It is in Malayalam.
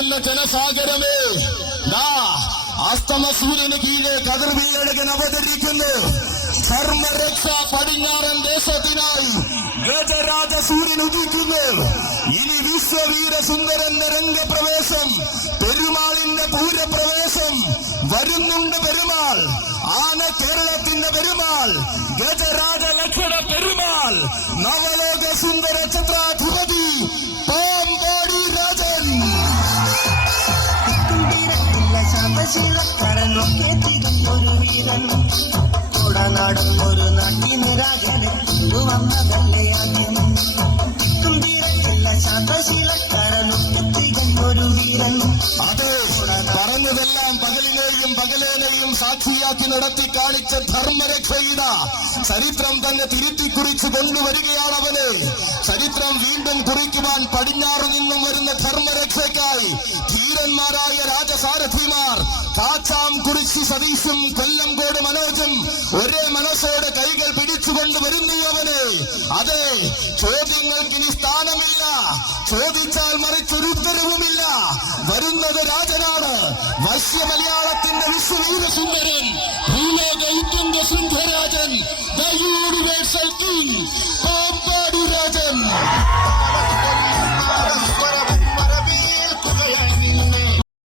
ഒഴുകുന്ന ജനസാഗരമേ, അസ്തമ സൂര്യന് കീഴെ കതിർവീഴകൻ അവതരിക്കുന്നു. ധർമ്മരക്ഷ പടിഞ്ഞാറൻ ദേശത്തിനായി ഗജരാജ സൂര്യൻ ഉദിക്കുന്നു. ഇനി വിശ്വവീര സുന്ദരന്റെ രംഗപ്രവേശം, പെരുമാളിന്റെ പൂരപ്രവേശം വരുന്നുണ്ട്. പെരുമാൾ ആന കേരളത്തിന്റെ പെരുമാൾ, ഗജരാജ ലക്ഷണ പെരുമാൾ, നവലോക സുന്ദര ഛത്രാധിപതി പാമ്പാടി രാജൻ. ശാന്തശീലക്കാരനൊക്കെ തികഞ്ഞൊരു വീരൻ, കൊടനാടുന്നൊരു നാട്ടിന് രാജന് വന്നതല്ലേ ആദ്യം. തീരത്തില്ല ശാന്തശീലക്കാരനൊക്കെ തികഞ്ഞൊരു വീരൻ. അതെ, പറഞ്ഞതെല്ലാം പകലിനെയും പകലേനെയും സാക്ഷിയാക്കി നടത്തി കാണിച്ച ധർമ്മരക്ഷയിത ചരിത്രം തന്നെ തിരുത്തി കുറിച്ചു കൊണ്ടുവരികയാണ് അവന്. ചരിത്രം വീണ്ടും കുറിക്കുവാൻ പടിഞ്ഞാറു നിന്നും വരുന്ന ധർമ്മരക്ഷയ്ക്കായി ധീരന്മാരായ രാജസാരഥിമാർ കാച്ചാം കുറിശി സതീശും കൊല്ലംകോട് മനോജും ഒരേ മനസ്സോടെ കൈകൾ പിടിച്ചുകൊണ്ട് വരുന്നു അവന്. അതെ, ചോദ്യങ്ങൾക്കിനി സ്ഥാനമില്ല, ചോദിച്ചാൽ മറിച്ചൊരു ഉത്തരവുമില്ല. വരുന്നത് രാജനാണ്, വശ്യ മലയാളത്തിന്റെ വിശ്വവീര സുന്ദരൻ, ഭൂലോക ഉത്തുംഗ സിംഹരാജൻ, ദ യൂണിവേഴ്സൽ കിങ്.